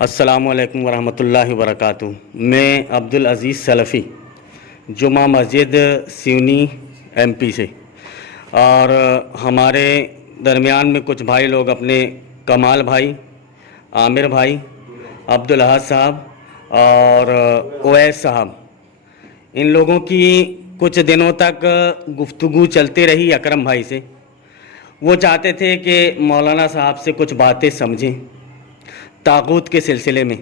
अस्सलामुअलैकुम वरहमतुल्लाहि वबरकातुहू। मैं अब्दुल अज़ीज़ सलफ़ी जुमा मस्जिद सिवनी एमपी से, और हमारे दरमियान में कुछ भाई लोग अपने कमाल भाई, आमिर भाई, अब्दुल अहद साहब और ओवैस साहब, इन लोगों की कुछ दिनों तक गुफ्तगू चलती रही अकरम भाई से। वो चाहते थे कि मौलाना साहब से कुछ बातें समझें ताक़ूत के सिलसिले में।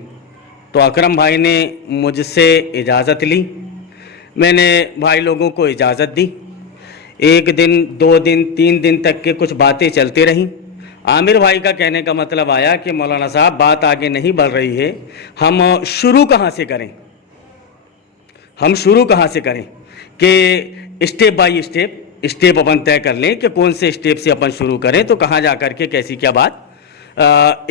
तो अकरम भाई ने मुझसे इजाज़त ली, मैंने भाई लोगों को इजाज़त दी। एक दिन, दो दिन, तीन दिन तक के कुछ बातें चलती रहीं। आमिर भाई का कहने का मतलब आया कि मौलाना साहब बात आगे नहीं बढ़ रही है, हम शुरू कहाँ से करें, हम शुरू कहाँ से करें कि स्टेप बाय स्टेप अपन तय कर लें कि कौन से स्टेप से अपन शुरू करें, तो कहाँ जा कर के कैसी क्या बात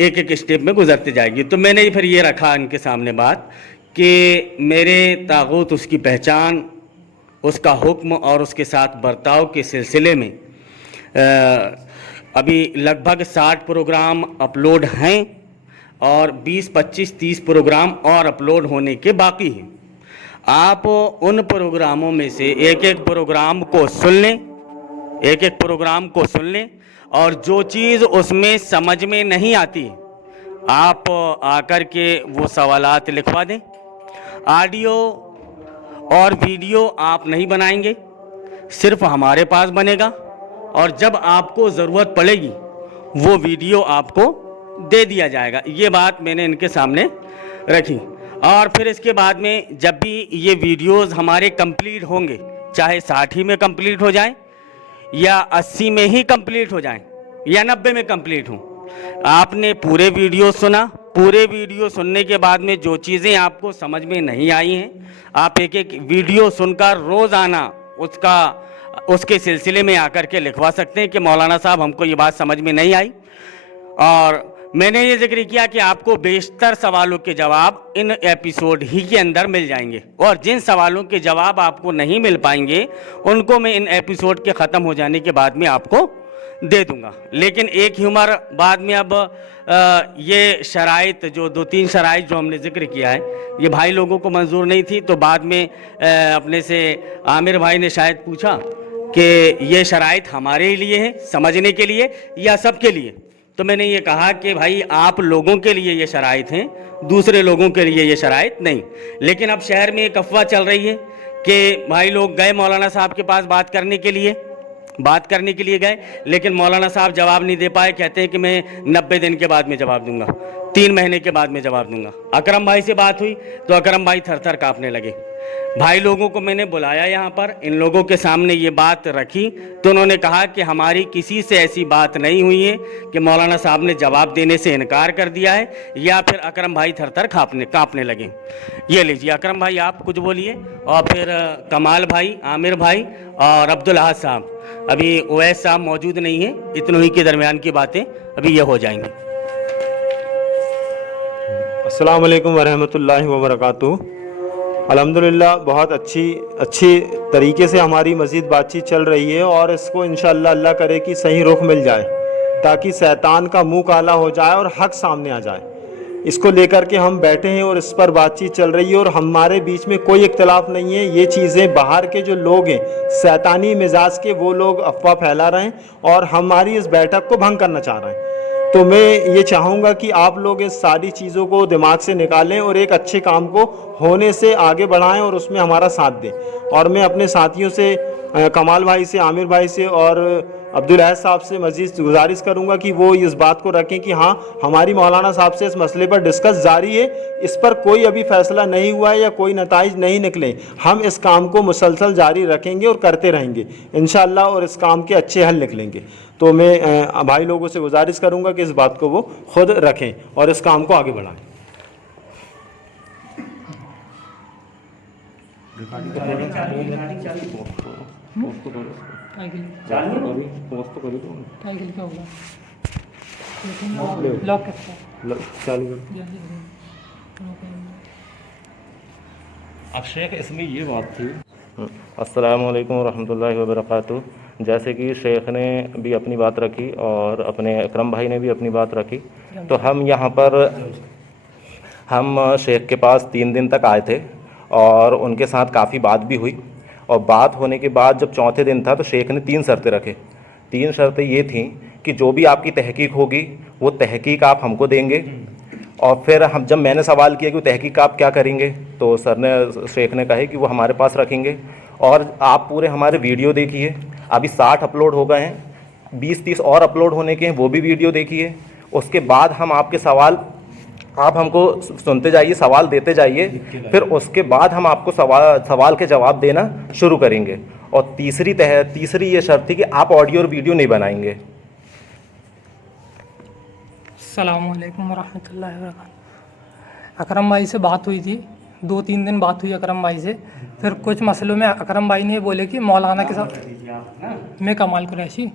एक एक स्टेप में गुजरती जाएगी। तो मैंने फिर ये रखा इनके सामने बात कि मेरे तागूत, उसकी पहचान, उसका हुक्म और उसके साथ बर्ताव के सिलसिले में अभी लगभग 60 प्रोग्राम अपलोड हैं और 20, 25, 30 प्रोग्राम और अपलोड होने के बाकी हैं। आप उन प्रोग्रामों में से एक एक प्रोग्राम को सुन लें, एक एक प्रोग्राम को सुन लें, और जो चीज़ उसमें समझ में नहीं आती आप आकर के वो सवालात लिखवा दें। ऑडियो और वीडियो आप नहीं बनाएंगे, सिर्फ हमारे पास बनेगा, और जब आपको ज़रूरत पड़ेगी वो वीडियो आपको दे दिया जाएगा। ये बात मैंने इनके सामने रखी। और फिर इसके बाद में जब भी ये वीडियोस हमारे कंप्लीट होंगे, चाहे 60 में कंप्लीट हो जाएं या 80 में ही कंप्लीट हो जाएं या 90 में कंप्लीट हों, आपने पूरे वीडियो सुना, पूरे वीडियो सुनने के बाद में जो चीज़ें आपको समझ में नहीं आई हैं, आप एक एक वीडियो सुनकर रोज़ाना उसके सिलसिले में आकर के लिखवा सकते हैं कि मौलाना साहब हमको ये बात समझ में नहीं आई। और मैंने ये जिक्र किया कि आपको बेशतर सवालों के जवाब इन एपिसोड ही के अंदर मिल जाएंगे, और जिन सवालों के जवाब आपको नहीं मिल पाएंगे उनको मैं इन एपिसोड के ख़त्म हो जाने के बाद में आपको दे दूंगा। लेकिन एक ह्यूमर बाद में, अब ये शराइत जो 2-3 शराइत जो हमने जिक्र किया है, ये भाई लोगों को मंजूर नहीं थी। तो बाद में अपने से आमिर भाई ने शायद पूछा कि ये शराइत हमारे लिए है समझने के लिए या सबके लिए। तो मैंने ये कहा कि भाई आप लोगों के लिए ये शराइत हैं, दूसरे लोगों के लिए ये शराइत नहीं। लेकिन अब शहर में एक अफवाह चल रही है कि भाई लोग गए मौलाना साहब के पास बात करने के लिए गए, लेकिन मौलाना साहब जवाब नहीं दे पाए। कहते हैं कि मैं 90 दिन के बाद में जवाब दूंगा, 3 महीने के बाद में जवाब दूंगा। अकरम भाई से बात हुई तो अकरम भाई थर थर काँपने लगे। भाई लोगों को मैंने बुलाया यहाँ पर, इन लोगों के सामने ये बात रखी तो उन्होंने कहा कि हमारी किसी से ऐसी बात नहीं हुई है कि मौलाना साहब ने जवाब देने से इनकार कर दिया है या फिर अकरम भाई थर थर काँपने लगे। ये लीजिए अकरम भाई आप कुछ बोलिए, और फिर कमाल भाई, आमिर भाई और अब्दुल अहद साहब। अभी ओवैस साहब मौजूद नहीं है, इतनों ही के दरमियान की बातें अभी ये हो जाएंगी। अस्सलाम वालेकुम वरहमतुल्लाहि वबरकातुहू। अल्हम्दुलिल्लाह बहुत अच्छी तरीके से हमारी मज़ीद बातचीत चल रही है, और इसको इंशाअल्लाह अल्लाह करे कि सही रुख मिल जाए ताकि शैतान का मुंह काला हो जाए और हक़ सामने आ जाए। इसको लेकर के हम बैठे हैं और इस पर बातचीत चल रही है, और हमारे बीच में कोई इख्तलाफ नहीं है। ये चीज़ें बाहर के जो लोग हैं शैतानी मिजाज के, वो लोग अफवाह फैला रहे हैं और हमारी इस बैठक को भंग करना चाह रहे हैं। तो मैं ये चाहूँगा कि आप लोग इस सारी चीज़ों को दिमाग से निकालें और एक अच्छे काम को होने से आगे बढ़ाएं और उसमें हमारा साथ दें। और मैं अपने साथियों से, कमाल भाई से, आमिर भाई से और अब्दुल अहद साहब से मज़ीद गुजारिश करूँगा कि वो इस बात को रखें कि हाँ, हमारी मौलाना साहब से इस मसले पर डिस्कस जारी है। इस पर कोई अभी फ़ैसला नहीं हुआ है या कोई नताइज नहीं निकले। हम इस काम को मुसलसल जारी रखेंगे और करते रहेंगे इंशाअल्लाह, और इस काम के अच्छे हल निकलेंगे। तो मैं भाई लोगों से गुजारिश करूँगा कि इस बात को वो खुद रखें और इस काम को आगे बढ़ाएं। शेख इसमें ये बात थी। अस्सलामु अलैकुम रहमतुल्लाहि व बरकातुहू। जैसे कि शेख ने भी अपनी बात रखी और अपने अकरम भाई ने भी अपनी बात रखी, तो हम यहाँ पर हम शेख के पास 3 दिन तक आए थे और उनके साथ काफ़ी बात भी हुई, और बात होने के बाद जब चौथे दिन था तो शेख ने 3 शर्तें रखे। 3 शर्तें ये थीं कि जो भी आपकी तहकीक होगी वो तहकीक आप हमको देंगे, और फिर हम जब मैंने सवाल किया कि वो तहकीक आप क्या करेंगे, तो शेख ने कहे कि वो हमारे पास रखेंगे, और आप पूरे हमारे वीडियो देखिए। अभी 60 अपलोड हो गए हैं, 20-30 और अपलोड होने के हैं, वो भी वीडियो देखिए। उसके बाद हम आपके सवाल, आप हमको सुनते जाइए, सवाल देते जाइए, फिर उसके बाद हम आपको सवाल के जवाब देना शुरू करेंगे। और तीसरी ये शर्त थी कि आप ऑडियो और वीडियो नहीं बनाएंगे। अस्सलामु अलैकुम वरहमतुल्लाहि वबरकातुहू। अकरम भाई से बात हुई थी, 2-3 दिन बात हुई अकरम भाई से। फिर कुछ मसलों में अकरम भाई ने बोले कि मौलाना के साथ, मैं कमाल कुरैशी,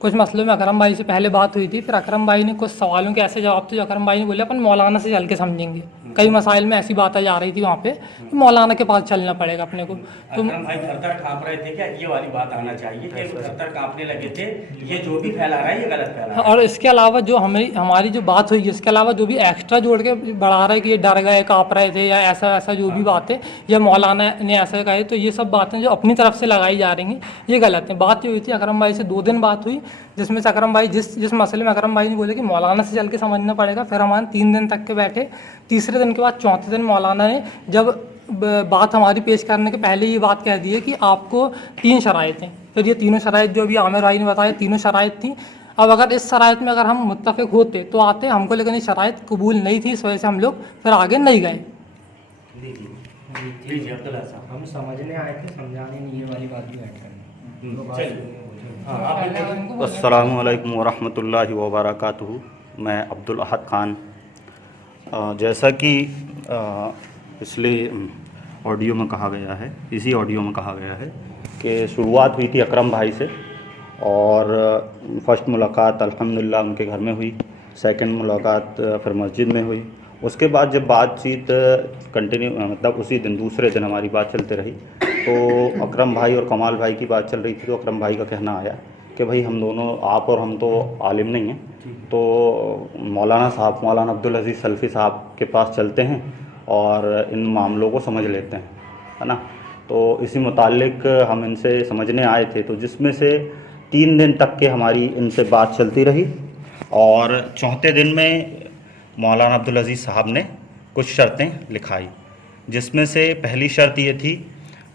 कुछ मसलों में अकरम भाई से पहले बात हुई थी। फिर अकरम भाई ने कुछ सवालों के ऐसे जवाब थे जो अकरम भाई ने बोले अपन मौलाना से चल के समझेंगे। कई मसाइल में ऐसी बात आ जा रही थी वहाँ पे कि मौलाना के पास चलना पड़ेगा अपने को। तो अकरम भाई थर-थर काँप रहे थे क्या? ये वाली बात आना चाहिए कि थर-थर काँपने लगे थे, ये जो भी फैला रहा है ये गलत फैला रहा है। और इसके अलावा जो हमारी जो बात हुई है, इसके अलावा जो भी एक्स्ट्रा जोड़ के बढ़ा रहा है कि ये डर गए, काँप रहे थे, या ऐसा जो भी बातें, या मौलाना ने ऐसा कहे, तो ये सब बातें जो अपनी तरफ से लगाई जा रही हैं ये गलत है। बात ये हुई थी, अकरम भाई से 2 दिन बात हुई, जिसमें से अकरम भाई जिस मसले में अकरम भाई ने बोले कि मौलाना से चल के समझना पड़ेगा। फिर हमारे 3 दिन तक के बैठे। तीसरे दिन के बाद चौथे दिन मौलाना ने जब बात हमारी पेश करने के पहले ये बात कह दी है कि आपको 3 शराइत हैं। फिर ये तीनों शराइत जो अभी आमिर भाई ने बताया, तीनों शराइत थी। अब अगर इस शराइत में अगर हम मुत्तफ़िक होते तो आते हमको, लेकिन ये शराइत कबूल नहीं थी, इस वजह से हम लोग फिर आगे नहीं गए। लीजिए अब्दुल्ला साहब। हम समझने आए थे, समझाने नहीं, ये वाली बात भी ऐड करनी। अस्सलामु अलैकुम वरहमतुल्लाहि वबरकातुहू। मैं अब्दुल अहद ख़ान। जैसा कि पिछले ऑडियो में कहा गया है, इसी ऑडियो में कहा गया है कि शुरुआत हुई थी अकरम भाई से, और फ़र्स्ट मुलाकात अल्हम्दुलिल्लाह उनके घर में हुई, सेकंड मुलाकात फिर मस्जिद में हुई। उसके बाद जब बातचीत कंटिन्यू, मतलब उसी दिन दूसरे दिन हमारी बात चलते रही, तो अकरम भाई और कमाल भाई की बात चल रही थी। तो अकरम भाई का कहना आया कि भाई हम दोनों, आप और हम तो आलिम नहीं हैं, तो मौलाना अब्दुल अज़ीज़ सल्फ़ी साहब के पास चलते हैं और इन मामलों को समझ लेते हैं, है ना। तो इसी मुतालिक हम इनसे समझने आए थे, तो जिसमें से 3 दिन तक के हमारी इनसे बात चलती रही, और चौथे दिन में मौलाना अब्दुल अज़ीज़ साहब ने कुछ शर्तें लिखाई, जिसमें से पहली शर्त ये थी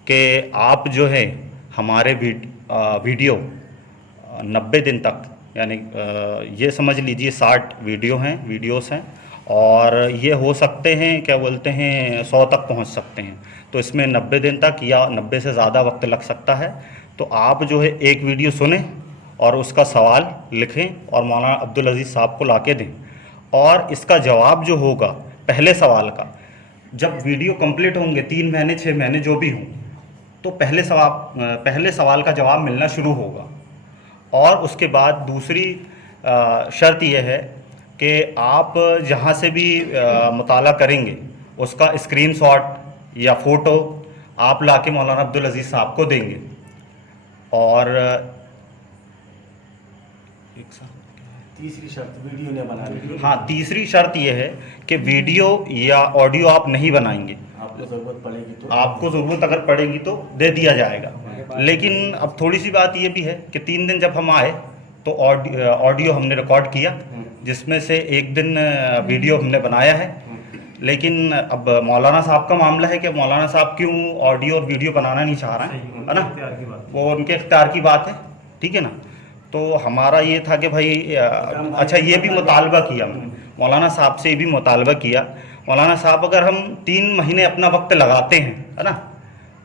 कि आप जो है हमारे वीडियो 90 दिन तक, यानी ये समझ लीजिए 60 वीडियोस हैं, और ये हो सकते हैं, क्या बोलते हैं, 100 तक पहुंच सकते हैं। तो इसमें 90 दिन तक या 90 से ज़्यादा वक्त लग सकता है। तो आप जो है एक वीडियो सुने और उसका सवाल लिखें और मौलाना अब्दुल अज़ीज़ साहब को लाके दें, और इसका जवाब जो होगा पहले सवाल का, जब वीडियो कंप्लीट होंगे 3 महीने 6 महीने जो भी हों, तो पहले सवाल का जवाब मिलना शुरू होगा। और उसके बाद दूसरी शर्त यह है कि आप जहाँ से भी मुताला करेंगे उसका स्क्रीनशॉट या फ़ोटो आप लाके मौलाना अब्दुल अज़ीज़ साहब को देंगे। और तीसरी शर्त वीडियो ने बनानी। हाँ, तीसरी शर्त यह है कि वीडियो या ऑडियो आप नहीं बनाएंगे। आपको ज़रूरत पड़ेगी तो, आपको ज़रूरत अगर पड़ेगी तो दे दिया जाएगा। लेकिन अब थोड़ी सी बात ये भी है कि 3 दिन जब हम आए तो ऑडियो हमने रिकॉर्ड किया, जिसमें से 1 दिन वीडियो हमने बनाया है। लेकिन अब मौलाना साहब का मामला है कि मौलाना साहब क्यों ऑडियो और वीडियो बनाना नहीं चाह रहे हैं, है ना, वो उनके इख्तियार की बात है, ठीक है ना। तो हमारा ये था कि भाई अच्छा, ये भी मुतालबा किया, मौलाना साहब से भी मुतालबा किया, मौलाना साहब अगर हम 3 महीने अपना वक्त लगाते हैं, है ना,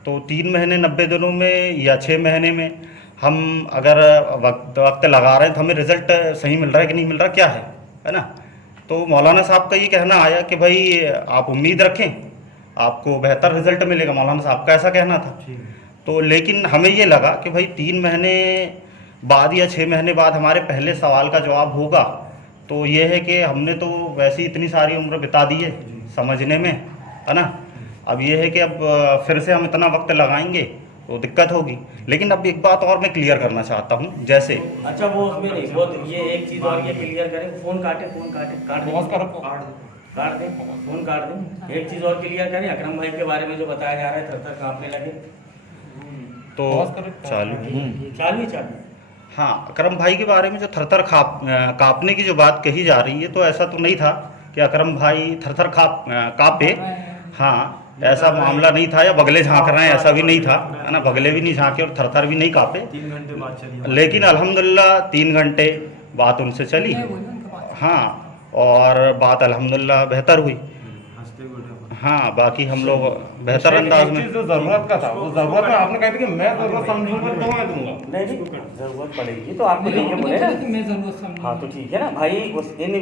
तो 3 महीने 90 दिनों में या 6 महीने में हम अगर वक्त लगा रहे हैं तो हमें रिज़ल्ट सही मिल रहा है कि नहीं मिल रहा, क्या है ना। तो मौलाना साहब का ये कहना आया कि भाई आप उम्मीद रखें, आपको बेहतर रिज़ल्ट मिलेगा, मौलाना साहब का ऐसा कहना था। तो लेकिन हमें ये लगा कि भाई 3 महीने बाद या 6 महीने बाद हमारे पहले सवाल का जवाब होगा, तो ये है कि हमने तो वैसे ही इतनी सारी उम्र बिता दी है समझने में, है ना। अब ये है कि अब फिर से हम इतना वक्त लगाएंगे तो दिक्कत होगी। लेकिन अब एक बात और मैं क्लियर करना चाहता हूँ, जैसे अच्छा वो उसमें नहीं, वो ये एक चीज़ और ये क्लियर करें, फ़ोन काटे काट काट दें, फोन काट दें। एक चीज़ और क्लियर करें, अकरम भाई के बारे में जो बताया जा रहा है, थर थर काँपने लगे, तो चालू चालू ही चालू। हाँ, अकरम भाई के बारे में जो थरथर काँपने की जो बात कही जा रही है, तो ऐसा तो नहीं था कि अकरम भाई थरथर काँपे। हाँ, ऐसा मामला नहीं था, या बगले झांक रहे हैं ऐसा भी नहीं था, है ना। बगले भी नहीं झांके और थरथर भी नहीं काँपे। 3 घंटे बाद चली। लेकिन अल्हम्दुलिल्लाह 3 घंटे बात उनसे चली। हाँ, और बात अल्हम्दुलिल्लाह बेहतर हुई। हंसते बोले। हाँ, बाकी हम लोग बेहतर अंदाज में। जो ज़रूरत का था, वो ज़रूरत में आपने कहा था कि मैं ज़रूरत समझूंगा तो मैं दूंगा। नहीं, ज़रूरत पड़ेगी तो आपको देंगे बोले ना। मैं जरूरत समझूंगा। हाँ, तो ठीक है ना भाई, उस इन